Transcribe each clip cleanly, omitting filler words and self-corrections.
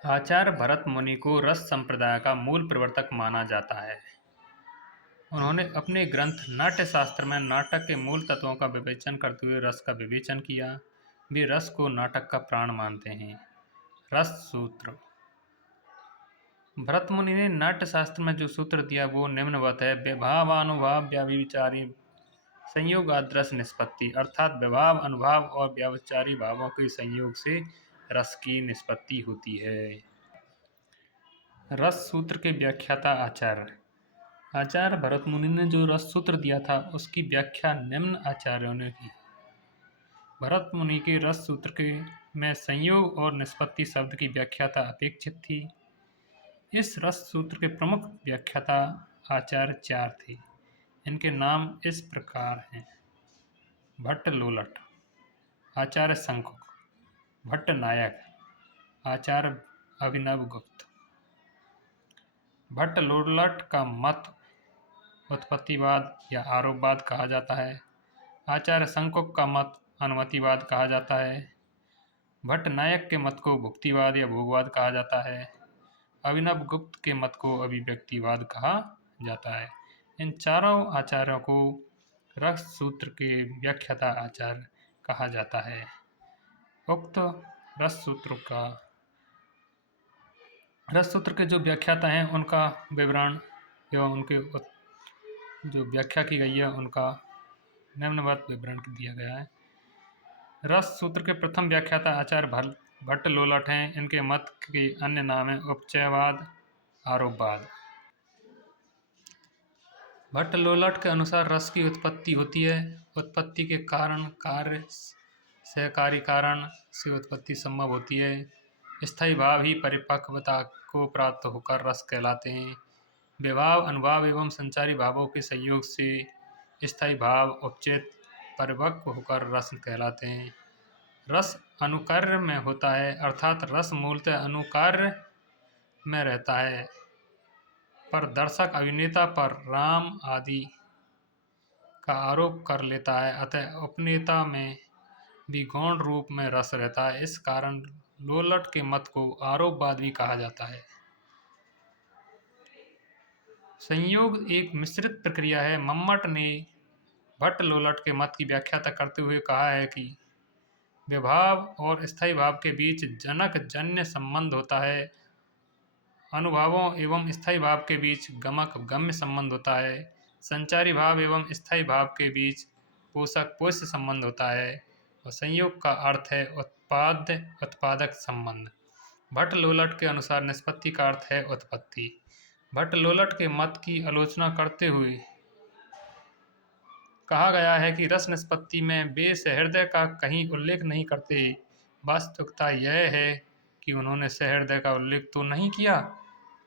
आचार्य भरत मुनि को रस संप्रदाय का मूल प्रवर्तक माना जाता है। उन्होंने अपने ग्रंथ नाट्यशास्त्र में नाटक के मूल तत्वों का विवेचन करते हुए रस का विवेचन किया। वे रस को नाटक का प्राण मानते हैं। रस सूत्र। भरत मुनि ने नाट्यशास्त्र में जो सूत्र दिया वो निम्नवत है। व्यभावानुभाव व्याभिचारी संयोगाद्रस निष्पत्ति, अर्थात व्यभाव अनुभाव और व्याभिचारी भावों के संयोग से रस की निष्पत्ति होती है। रस सूत्र के व्याख्याता आचार्य। आचार्य भरत मुनि ने जो रस सूत्र दिया था उसकी व्याख्या निम्न आचार्यों ने की। भरत मुनि के रस सूत्र के में संयोग और निष्पत्ति शब्द की व्याख्याता अपेक्षित थी। इस रस सूत्र के प्रमुख व्याख्याता आचार्य चार थे। इनके नाम इस प्रकार हैं: भट्ट लोलट, आचार्य शंकुक, भट्ट नायक, आचार्य अभिनवगुप्त। भट्ट लोलट का मत उत्पत्तिवाद या आरोपवाद कहा जाता है। आचार्य शंकुक का मत अनुमतिवाद कहा जाता है। भट्ट नायक के मत को भुक्तिवाद या भोगवाद कहा जाता है। अभिनवगुप्त के मत को अभिव्यक्तिवाद कहा जाता है। इन चारों आचार्यों को रस सूत्र के व्याख्याता आचार्य कहा जाता है। उक्त रस सूत्र के जो व्याख्याता हैं उनका विवरण एवं उनके जो व्याख्या की गई है उनका निम्नवत विवरण दिया गया है। रस सूत्र के प्रथम व्याख्याता आचार्य भट्ट लोलट हैं। इनके मत के अन्य नाम हैं उपचयवाद, आरोपवाद। भट्ट लोलट के अनुसार रस की उत्पत्ति होती है। उत्पत्ति के कारण कार्य सहकारी कारण से उत्पत्ति संभव होती है। स्थायी भाव ही परिपक्वता को प्राप्त होकर रस कहलाते हैं। विभाव अनुभाव एवं संचारी भावों के संयोग से स्थायी भाव उपचेत परिपक्व होकर रस कहलाते हैं। रस अनुकार्य में होता है, अर्थात रस मूलतः अनुकार्य में रहता है, पर दर्शक अभिनेता पर राम आदि का आरोप कर लेता है, अतः उपनेता में भी गौण रूप में रस रहता है। इस कारण लोलट के मत को आरोपवाद भी कहा जाता है। संयोग एक मिश्रित प्रक्रिया है। मम्मट ने भट्ट लोलट के मत की व्याख्या करते हुए कहा है कि विभाव और स्थायी भाव के बीच जनक जन्य संबंध होता है। अनुभावों एवं स्थायी भाव के बीच गमक गम्य संबंध होता है। संचारी भाव एवं स्थायी भाव के बीच पोषक पोष्य संबंध होता है और संयोग का अर्थ है उत्पाद्य उत्पादक संबंध। भट्ट लोलट के अनुसार निष्पत्ति का अर्थ है उत्पत्ति। भट्ट लोलट के मत की आलोचना करते हुए कहा गया है कि रस निष्पत्ति में वे सहृदय का कहीं उल्लेख नहीं करते। वास्तविकता यह है कि उन्होंने सहृदय का उल्लेख तो नहीं किया,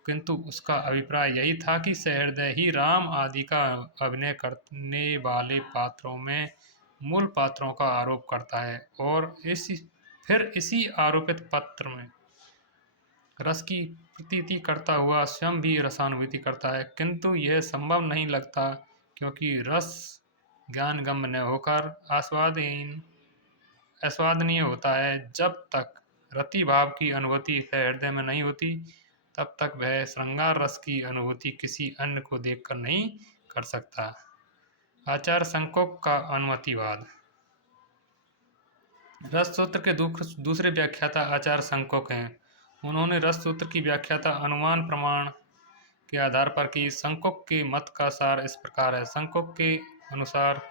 किंतु उसका अभिप्राय यही था कि सहृदय ही राम आदि का अभिनय करने वाले पात्रों में मूल पात्रों का आरोप करता है और फिर इसी आरोपित पात्र में रस की प्रतीति करता हुआ स्वयं भी रसानुभूति करता है, किंतु यह संभव नहीं लगता, क्योंकि रस ज्ञानगम्य न होकर आस्वादनीय होता है। जब तक रति भाव की अनुभूति हृदय में नहीं होती तब तक वह श्रृंगार रस की अनुभूति किसी अन्य को देखकर नहीं कर सकता। आचार्य शंकुक का अनुमतिवाद। रस सूत्र के दूसरे व्याख्याता आचार्य शंकुक हैं। उन्होंने रस सूत्र की व्याख्याता अनुमान प्रमाण के आधार पर की। शंकुक के मत का सार इस प्रकार है। शंकुक के अनुसार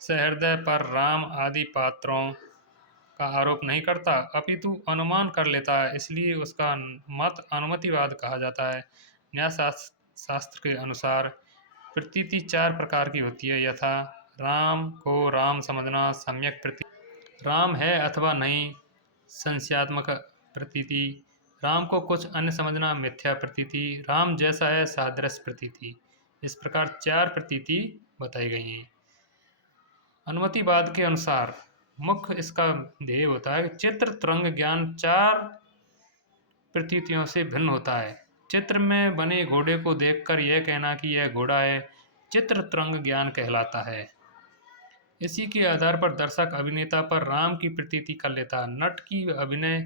सहृदय पर राम आदि पात्रों का आरोप नहीं करता, अपितु अनुमान कर लेता है, इसलिए उसका मत अनुमतिवाद कहा जाता है। न्यायशास्त्र के अनुसार प्रतीति चार प्रकार की होती है, यथा राम को राम समझना सम्यक प्रतीति, राम है अथवा नहीं संशयात्मक प्रतीति, राम को कुछ अन्य समझना मिथ्या प्रतीति, राम जैसा है सादृश्य प्रतीति। इस प्रकार चार प्रतीति बताई गई हैं। अनुमतिवाद के अनुसार मुख्य इसका ध्येय होता है कि चित्र तरंग ज्ञान चार प्रतीतियों से भिन्न होता है। चित्र में बने घोड़े को देखकर यह कहना कि यह घोड़ा है, चित्र तरंग ज्ञान कहलाता है। इसी के आधार पर दर्शक अभिनेता पर राम की प्रतीति कर लेता है। नट की अभिनय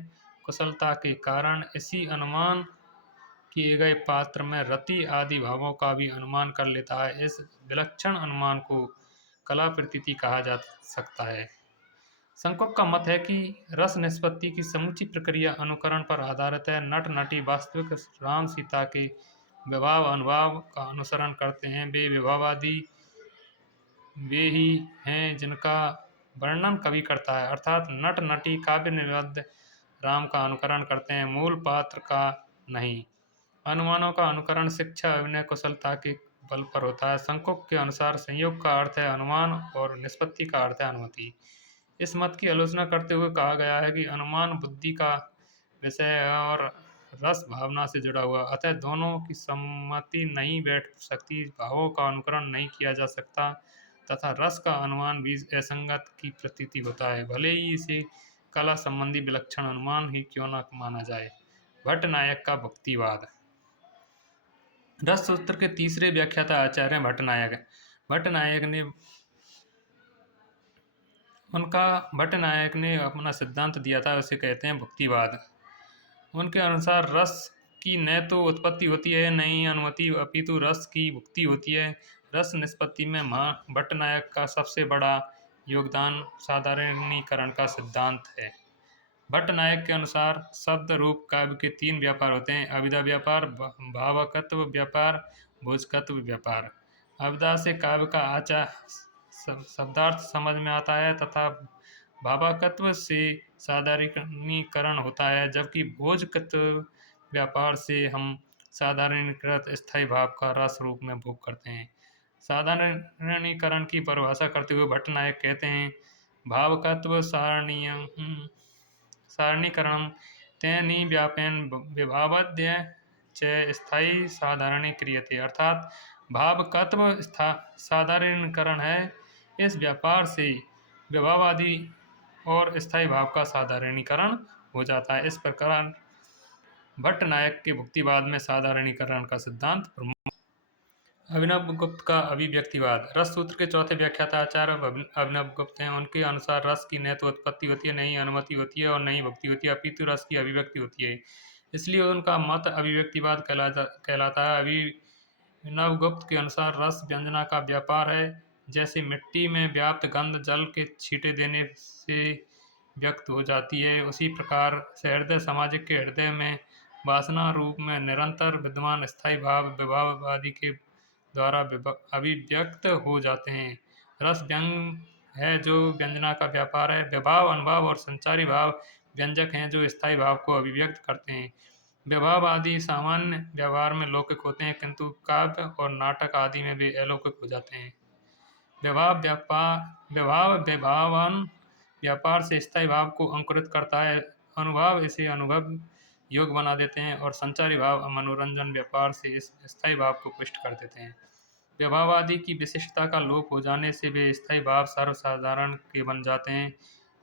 कुशलता के कारण इसी अनुमान किए गए पात्र में रति आदि भावों का भी अनुमान कर लेता है। इस विलक्षण अनुमान को कला प्रतीति कहा जा सकता है। संकोक का मत है कि रस निष्पत्ति की समूची प्रक्रिया अनुकरण पर आधारित है। नट नटी वास्तविक राम सीता के विवाह अनुभाव का अनुसरण करते हैं। वे विवाहवादी वे ही हैं जिनका वर्णन कवि करता है, अर्थात नट नटी काव्य निबद्ध राम का अनुकरण करते हैं, मूल पात्र का नहीं। अनुमानों का अनुकरण शिक्षा अभिनय कुशलता के बल पर होता है। संकोक के अनुसार संयोग का अर्थ है अनुमान और निष्पत्ति का अर्थ है अनुमति। इस मत की आलोचना करते हुए कहा गया है कि अनुमान बुद्धि का विषय है और रस भावना से जुड़ा हुआ, अतः दोनों की सम्मति नहीं बैठ सकती, भावों का अनुकरण नहीं किया जा सकता तथा रस का अनुमान भी असंगत की प्रतीति होता है, भले ही इसे कला संबंधी विलक्षण अनुमान ही क्यों न माना जाए। भट्टनायक का भुक्तिवाद। रस सूत्र के तीसरे व्याख्याता आचार्य भट्टनायक। भट्टनायक ने अपना सिद्धांत दिया था, उसे कहते हैं भुक्तिवाद। उनके अनुसार रस की न तो उत्पत्ति होती है न ही अनुमति, अपितु रस की भुक्ति होती है। रस निष्पत्ति में भट्टनायक का सबसे बड़ा योगदान साधारणीकरण का सिद्धांत है। भट्टनायक के अनुसार शब्द रूप काव्य के तीन व्यापार होते हैं, अभिधा व्यापार, भावकत्व व्यापार, भोजकत्व व्यापार। अभिधा से काव्य का आचार शब्दार्थ समझ में आता है तथा भावकत्व से साधारणीकरण होता है, जबकि भोजकत्व व्यापार से हम साधारणीकृत स्थायी भाव का रस रूप में भोग करते हैं। साधारणीकरण की परिभाषा करते हुए भट्टनायक कहते हैं, भावकत्व सारणीकरण तेन व्यापेन विभावद्य च स्थायी साधारणी क्रियते, अर्थात भावकत्व साधारणीकरण है, इस व्यापार से विभावादि और स्थायी भाव का साधारणीकरण हो जाता है। इस प्रकार भट्टनायक के भुक्तिवाद में साधारणीकरण का सिद्धांत प्रमुख। अभिनवगुप्त का अभिव्यक्तिवाद। रस सूत्र के चौथे व्याख्याता आचार्य अभिनवगुप्त हैं। उनके अनुसार रस की न तो उत्पत्ति होती है, न ही अनुमति होती है और न ही भुक्ति होती है, अपितु रस की अभिव्यक्ति होती है। इसलिए उनका मत अभिव्यक्तिवाद कहलाता है। अभिनवगुप्त के अनुसार रस व्यंजना का व्यापार है। जैसे मिट्टी में व्याप्त गंध जल के छींटे देने से व्यक्त हो जाती है, उसी प्रकार से हृदय सामाजिक के हृदय में वासना रूप में निरंतर विद्यमान स्थायी भाव विभाव आदि के द्वारा अभिव्यक्त हो जाते हैं। रस व्यंग है जो व्यंजना का व्यापार है। विभाव अनुभाव और संचारी भाव व्यंजक हैं जो स्थायी भाव को अभिव्यक्त करते हैं। विभाव आदि सामान्य व्यवहार में लौकिक होते हैं, किंतु काव्य और नाटक आदि में वे अलौकिक हो जाते हैं। विभावान व्यापार से स्थायी भाव को अंकुरित करता है, अनुभाव इसे अनुभव योग बना देते हैं और संचारी भाव मनोरंजन व्यापार से इस स्थायी भाव को पुष्ट कर देते हैं। विभावादि की विशिष्टता का लोप हो जाने से वे स्थायी भाव सर्वसाधारण के बन जाते हैं।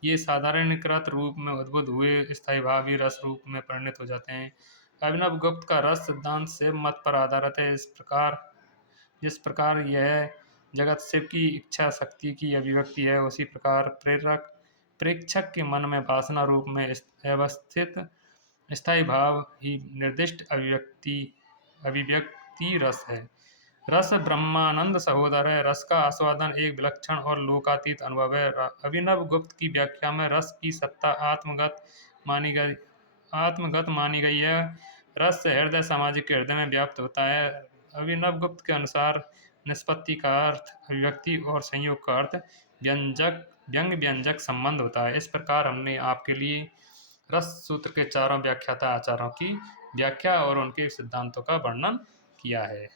ये साधारणीकृत रूप में उद्भुत हुए स्थायी भाव भी रस रूप में परिणत हो जाते हैं। अभिनवगुप्त का रस सिद्धांत शिव मत पर आधारित है। जिस प्रकार यह जगत शिव की इच्छा शक्ति की अभिव्यक्ति है, उसी प्रकार प्रेक्षक के मन में वासना रूप में अवस्थित स्थायी भाव ही निर्दिष्ट अभिव्यक्ति रस है। रस ब्रह्मानंद सहोदर है। रस का आस्वादन एक विलक्षण और लोकातीत अनुभव है। अभिनवगुप्त की व्याख्या में रस की सत्ता आत्मगत मानी गई है। रस से हृदय सामाजिक के हृदय में व्याप्त होता है। अभिनवगुप्त के अनुसार निष्पत्ति का अर्थ अभिव्यक्ति और संयोग का अर्थ व्यंग व्यंजक संबंध होता है। इस प्रकार हमने आपके लिए रस सूत्र के चारों व्याख्याता आचार्यों की व्याख्या और उनके सिद्धांतों का वर्णन किया है।